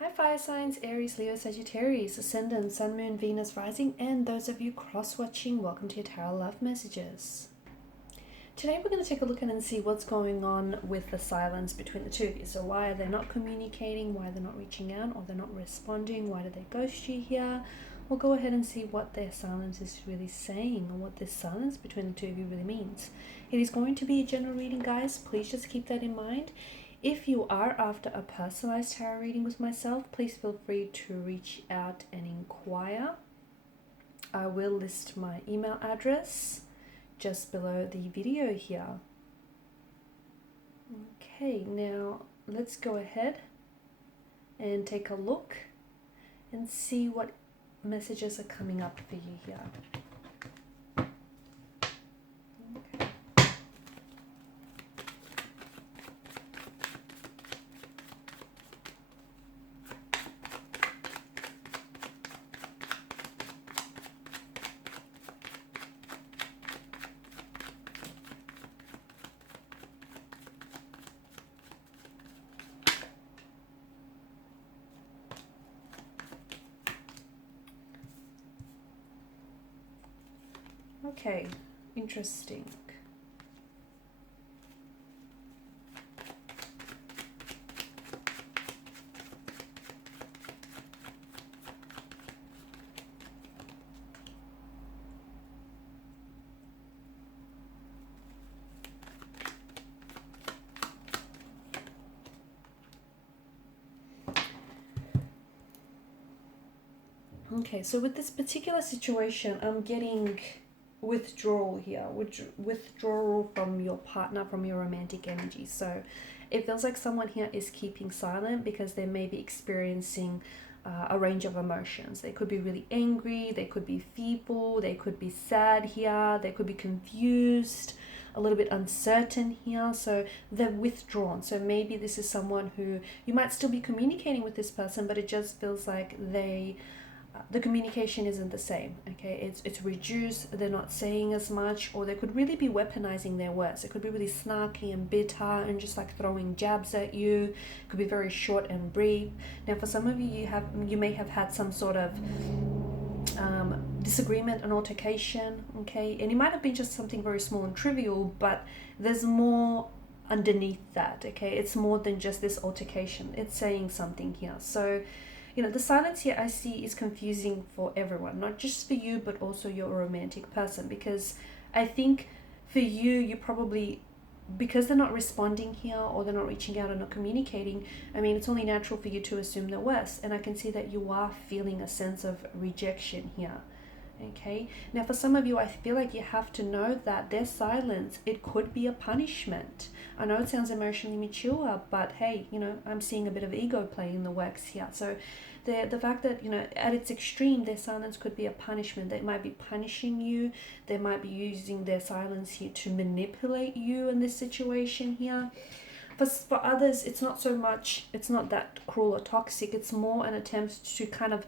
Hi fire signs, Aries, Leo, Sagittarius, Ascendant, Sun, Moon, Venus, Rising, and those of you cross-watching, welcome to your Tarot Love Messages. Today we're going to take a look at and see what's going on with the silence between the two of you. So why are they not communicating, why they're not reaching out, or they're not responding, why do they ghost you here? We'll go ahead and see what their silence is really saying, or what this silence between the two of you really means. It is going to be a general reading, guys. Please just keep that in mind. If you are after a personalized tarot reading with myself, please feel free to reach out and inquire. I will list my email address just below the video here. Okay, now let's go ahead and take a look and see what messages are coming up for you here. Okay, interesting. Okay, so with this particular situation, I'm getting withdrawal here, withdrawal from your partner, from your romantic energy. So it feels like someone here is keeping silent because they may be experiencing a range of emotions. They could be really angry, they could be feeble, they could be sad here, they could be confused, a little bit uncertain here. So they're withdrawn. So maybe this is someone who you might still be communicating with this person, but it just feels like the communication isn't the same. Okay, it's reduced, they're not saying as much, or they could really be weaponizing their words. It could be really snarky and bitter and just like throwing jabs at you. It could be very short and brief. Now for some of you, you may have had some sort of disagreement and altercation, okay, and it might have been just something very small and trivial, but there's more underneath that. Okay, it's more than just this altercation, it's saying something here. So the silence here I see is confusing for everyone, not just for you, but also your romantic person, because I think for you probably, because they're not responding here, or they're not reaching out or not communicating, I mean, it's only natural for you to assume the worst. And I can see that you are feeling a sense of rejection here. Okay, now for some of you, I feel like you have to know that their silence, it could be a punishment. I know it sounds emotionally mature, but hey, I'm seeing a bit of ego play in the works here. So the fact that, at its extreme, their silence could be a punishment. They might be punishing you. They might be using their silence here to manipulate you in this situation here. For others, it's not so much, it's not that cruel or toxic. It's more an attempt to kind of,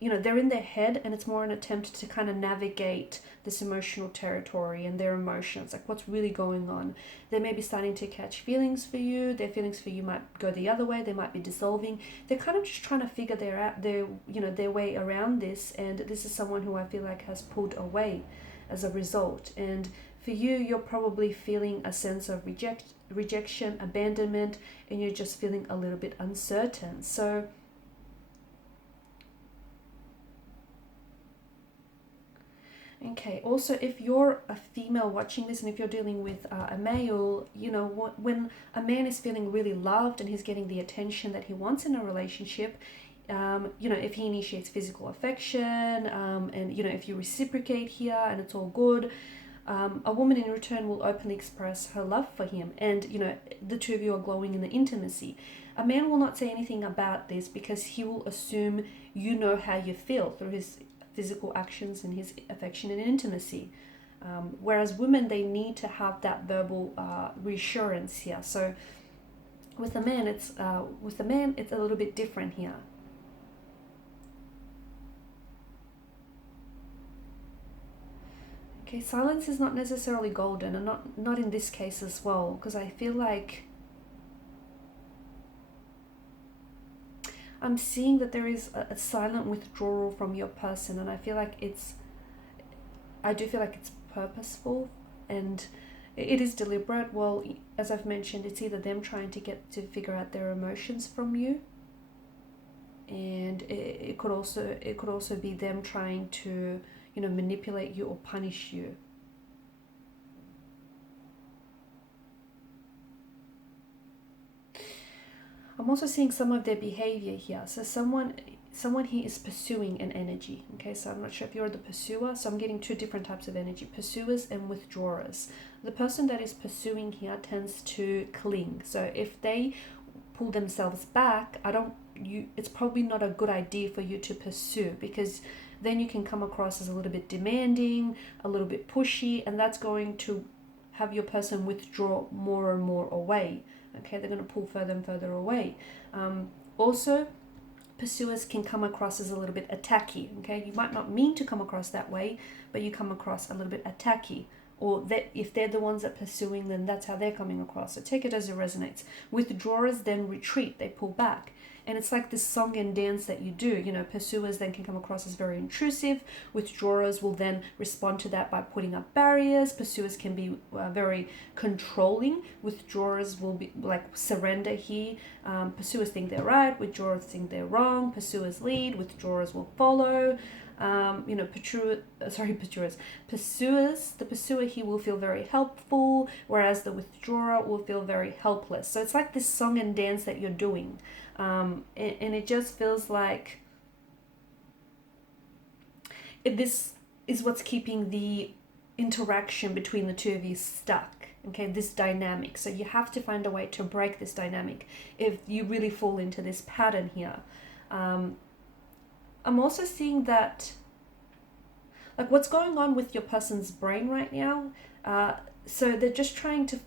they're in their head, and it's more an attempt to kind of navigate this emotional territory and their emotions, like what's really going on. They may be starting to catch feelings for you. Their feelings for you might go the other way. They might be dissolving. They're kind of just trying to figure their way around this. And this is someone who I feel like has pulled away as a result. And for you, you're probably feeling a sense of rejection, abandonment, and you're just feeling a little bit uncertain. So okay, also if you're a female watching this, and if you're dealing with a male, when a man is feeling really loved and he's getting the attention that he wants in a relationship, if he initiates physical affection, and if you reciprocate here and it's all good, a woman in return will openly express her love for him, and the two of you are glowing in the intimacy. A man will not say anything about this because he will assume you know how you feel through his physical actions and his affection and intimacy. Whereas women, they need to have that verbal reassurance here. So with the man, it's a little bit different here. Okay, silence is not necessarily golden, and not in this case as well, because I feel like I'm seeing that there is a silent withdrawal from your person, and I do feel like it's purposeful, and it is deliberate. Well, as I've mentioned, it's either them trying to figure out their emotions from you, and it could also be them trying to, manipulate you or punish you. I'm also seeing some of their behavior here. So someone here is pursuing an energy. Okay, so I'm not sure if you're the pursuer. So I'm getting two different types of energy: pursuers and withdrawers. The person that is pursuing here tends to cling. So if they pull themselves back, it's probably not a good idea for you to pursue, because then you can come across as a little bit demanding, a little bit pushy, and that's going to have your person withdraw more and more away. Okay, they're going to pull further and further away. Also, pursuers can come across as a little bit attacky. Okay, you might not mean to come across that way, but you come across a little bit attacky. Or that if they're the ones that are pursuing, then that's how they're coming across. So take it as it resonates. Withdrawers then retreat, they pull back. And it's like this song and dance that you do. Pursuers then can come across as very intrusive. Withdrawers will then respond to that by putting up barriers. Pursuers can be very controlling. Withdrawers will be like surrender here. Pursuers think they're right. Withdrawers think they're wrong. Pursuers lead. Withdrawers will follow. Pursuers, the pursuer here will feel very helpful, whereas the withdrawer will feel very helpless. So it's like this song and dance that you're doing. And it just feels like this is what's keeping the interaction between the two of you stuck. Okay, this dynamic. So you have to find a way to break this dynamic if you really fall into this pattern here. I'm also seeing that, like, what's going on with your person's brain right now. So they're just trying to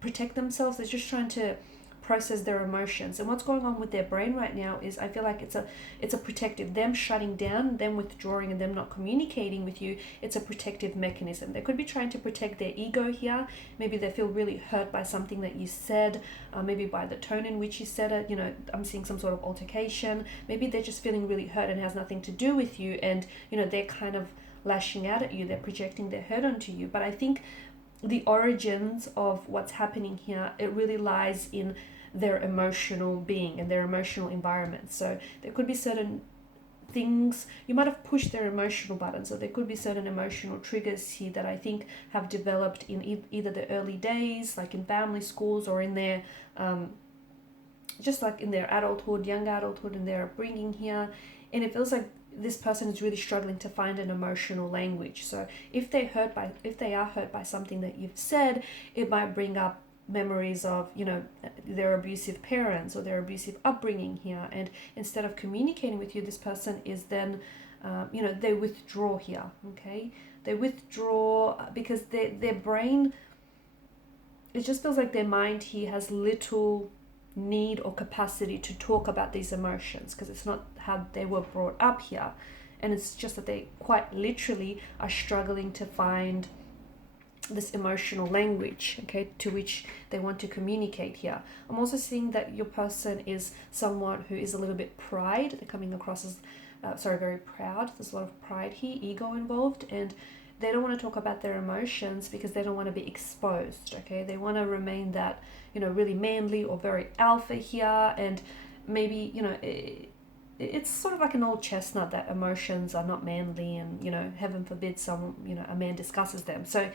protect themselves. They're just trying to process their emotions. And what's going on with their brain right now is, I feel like it's a protective, them shutting down, them withdrawing, and them not communicating with you. It's a protective mechanism. They could be trying to protect their ego here. Maybe they feel really hurt by something that you said, maybe by the tone in which you said it. I'm seeing some sort of altercation. Maybe they're just feeling really hurt and has nothing to do with you, and they're kind of lashing out at you. They're projecting their hurt onto you. But I think the origins of what's happening here, it really lies in their emotional being and their emotional environment. So there could be certain things, you might have pushed their emotional buttons, so there could be certain emotional triggers here that I think have developed in either the early days, like in family, schools, or in their just like in their adulthood, young adulthood, and their upbringing here. And it feels like this person is really struggling to find an emotional language. So if they are hurt by something that you've said, it might bring up memories of their abusive parents or their abusive upbringing here, and instead of communicating with you, this person is then they withdraw here. Okay, they withdraw because their brain, it just feels like their mind here has little need or capacity to talk about these emotions, because it's not how they were brought up here, and it's just that they quite literally are struggling to find this emotional language, okay, to which they want to communicate here. I'm also seeing that your person is someone who is a little bit they're coming across as very proud. There's a lot of pride here, ego involved, and they don't want to talk about their emotions because they don't want to be exposed. Okay, they want to remain that really manly or very alpha here, and maybe it's sort of like an old chestnut that emotions are not manly, and heaven forbid a man discusses them. So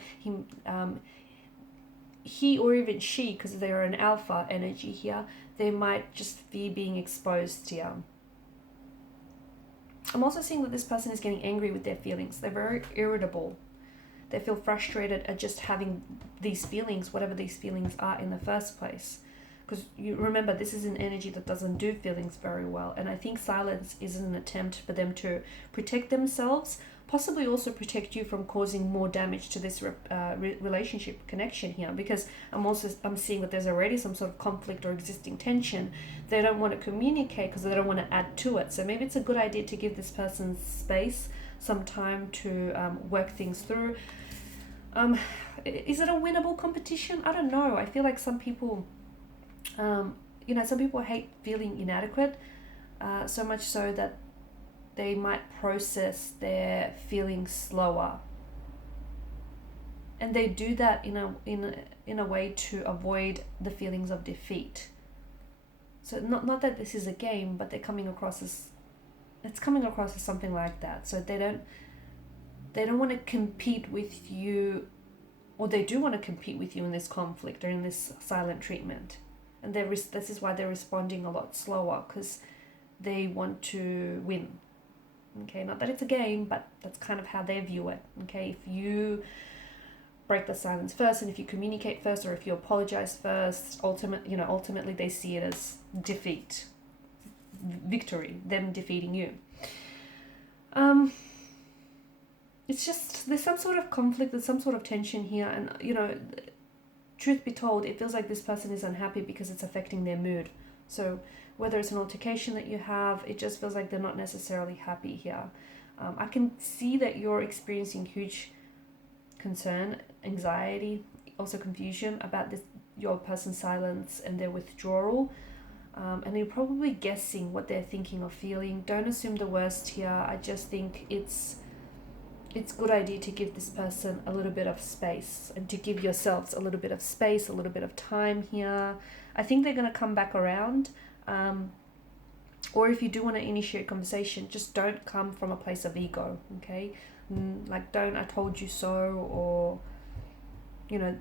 he or even she, because they're an alpha energy here, they might just be being exposed here. I'm also seeing that this person is getting angry with their feelings. They're very irritable. They feel frustrated at just having these feelings, whatever these feelings are in the first place. Because you remember, this is an energy that doesn't do feelings very well. And I think silence is an attempt for them to protect themselves, possibly also protect you from causing more damage to this relationship connection here. Because I'm seeing that there's already some sort of conflict or existing tension. They don't want to communicate because they don't want to add to it. So maybe it's a good idea to give this person space, some time to work things through. Is it a winnable competition? I don't know. I feel like some people... some people hate feeling inadequate. so much so that they might process their feelings slower. And they do that in a way to avoid the feelings of defeat. So not that this is a game, but it's coming across as something like that. So they don't want to compete with you, or they do want to compete with you in this conflict or in this silent treatment. And this is why they're responding a lot slower, because they want to win. Okay, not that it's a game, but that's kind of how they view it. Okay, if you break the silence first, and if you communicate first, or if you apologize first, ultimately they see it as defeat, victory, them defeating you. It's just, there's some sort of conflict, there's some sort of tension here, and truth be told, it feels like this person is unhappy because it's affecting their mood. So whether it's an altercation that you have, it just feels like they're not necessarily happy here. I can see that you're experiencing huge concern, anxiety, also confusion about your person's silence and their withdrawal. And you're probably guessing what they're thinking or feeling. Don't assume the worst here. I just think it's a good idea to give this person a little bit of space, and to give yourselves a little bit of space, a little bit of time here. I think they're going to come back around. Or if you do want to initiate conversation, just don't come from a place of ego, okay? Like, don't "I told you so," or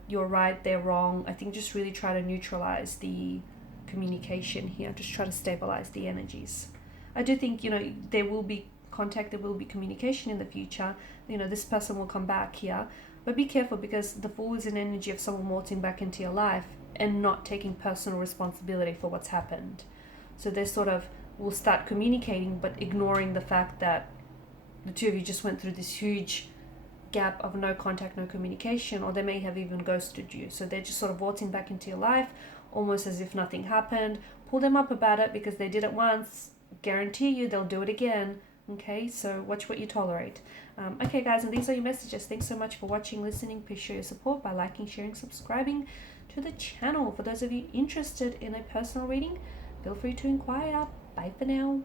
"you're right, they're wrong." I think just really try to neutralize the communication here. Just try to stabilize the energies. I do think there will be contact, there will be communication in the future. This person will come back here, but be careful, because the Fool is an energy of someone waltzing back into your life and not taking personal responsibility for what's happened. So they sort of will start communicating, but ignoring the fact that the two of you just went through this huge gap of no contact, no communication, or they may have even ghosted you. So they're just sort of waltzing back into your life, almost as if nothing happened. Pull them up about it, because they did it once. Guarantee you they'll do it again. Okay, so watch what you tolerate. Okay, guys, and these are your messages. Thanks so much for watching, listening. Please show your support by liking, sharing, subscribing to the channel. For those of you interested in a personal reading, feel free to inquire. Bye for now.